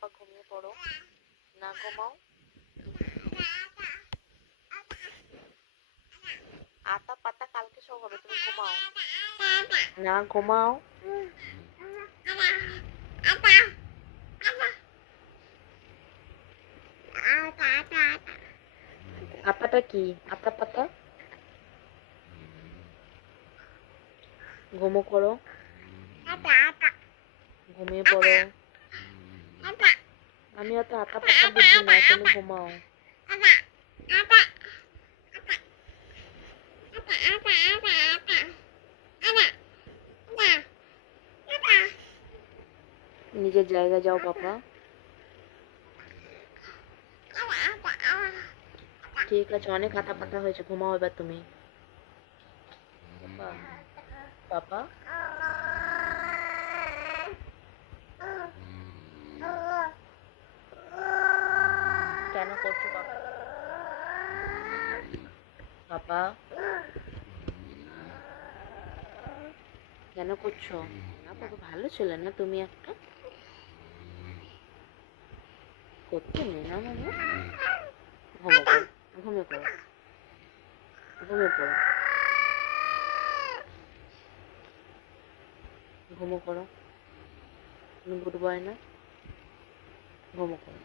বাবা ঘুমিয়ে পড়ো। না ঘুমাও। আতা পাতা কালকে সব হবে, তুমি ঘুমাও। না ঘুমাও। আতাটা কি? আতা পাতা। ঘুমো করো, ঘুমিয়ে পড়ো। আমি অত আতা পাতা বুঝি না, তুমি ঘুমাও। নিজের জায়গায় যাও বাবা। ঠিক আছে, অনেক আতা পাতা হয়েছে, ঘুমাও এবার তুমি। বাবা, বাবা, কেন করছো বাবা? বাবা, কেন করছো? না বাবা, ভালো ছিল না তুমি একটা? করতে নেই না বাবা। ঘুমো করো, ঘুমিয়ে পড়ো, ঘুমিয়ে পড়ো, ঘুমো করো। তুমি গুড বয় না? ঘুমো করো।